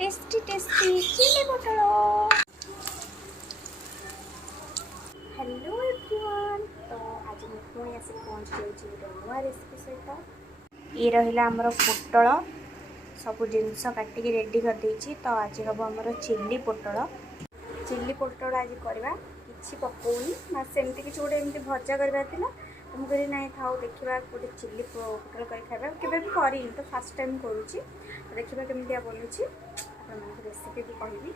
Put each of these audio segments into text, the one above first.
Tasty tasty chilli पोटल। Hello everyone, तो आज मैं पुणी आसी पहुँच गई नुआ रेसिपी सहित। ये रहा आमर पोटल सब जिनस काटिक रेडी कर देछि। तो आज हम आमर चिली पोटल आज करवा किसी पकौनी ना सेमती किसी गोटे एमती भजा करवा तो मुझे ना था देखा गोटे चिली पोटल कर खाଇବା केवे भी करें तो फास्ट टाइम करुँची देखा केमती बनूची रेसिपी भी कहबी।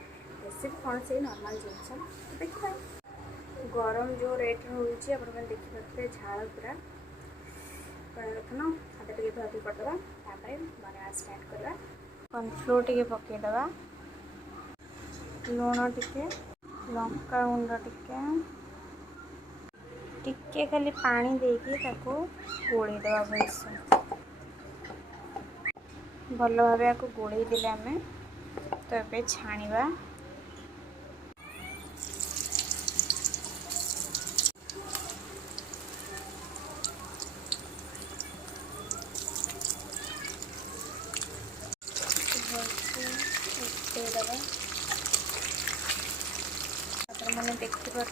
रेसिपी कौन से नॉर्मल जिनस तो देखा गरम जो रेट रोचे आप देखिए झाड़ पूरा कथा ना हाथ टे धुआधुई करदे बना स्टार्ट करवा। कॉर्नफ्लोर टे पकईदे लुण टे लंका गुंड टिके खाली पानी देकी गोलैदे भलसे भल भाव आपको गोलई देले आमे। तो ये छाणीबा मैंने देखिपे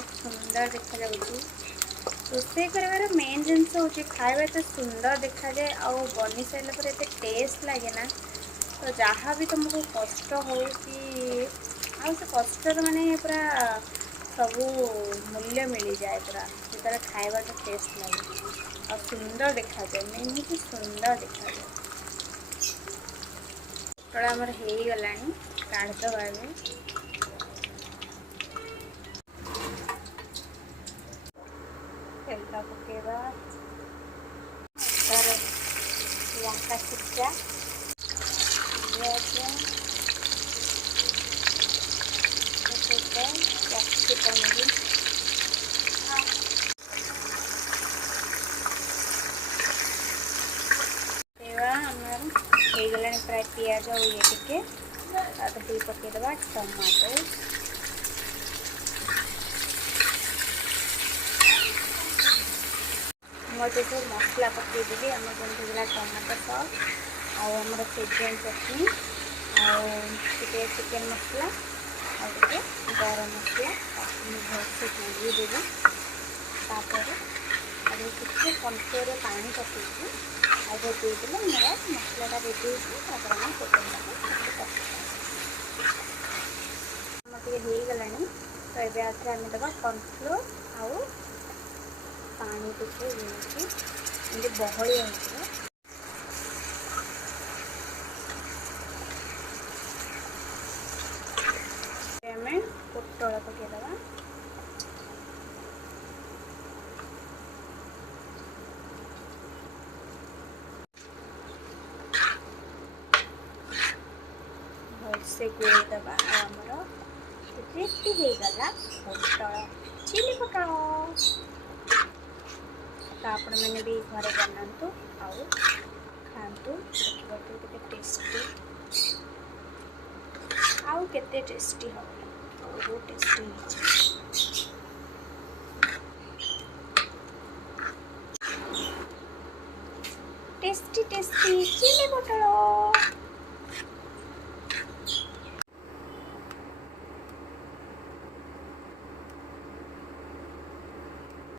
सुंदर देखा जाऊँगी। रोषे कर मेन जिनस हूँ खाଇବା एत सुंदर देखा जाए आउ बनी सारे पर एत टेस्ट लगे ना। तो जहाँ भी तुमको कष्ट हो कि से कष्ट माने पूरा सब मूल्य मिल जाए पूरा जो खाଇବା टेस्ट लगे और सुंदर देखा जाए। मेन कि सुंदर देखा जाए। थोड़ा आमर हो गलानी काढ़दवा तेल पकेवा लंका छिटा कैप्सिकम भी होगला प्राय पिज और ये टे पकईदे टमाटो मत सब मसला पकईदेवी आम होगा टमाटो सॉस आम सेजवान चटनी आटे चिकेन मसला आटे गरम मसला भलसे गुड़देवी किसी कॉर्नफ्लोर पानी पकई आगे देदेले मेरा मसलाटा रेडी होगा होगला। तो ये आम दबा कॉर्नफ्लोर आउ पानी टे ये बहली हो पोटल पकईदे भलसे गोलैदबा आमर रेडी होगला पोटल चिली पोटल। तो आपण मैंने भी घरे बनातु आउ खातु देखिए टेस्टी आउ केते टेस्टी हो बहुत टेस्टी टेस्टी टेस्टी चिली पोटल।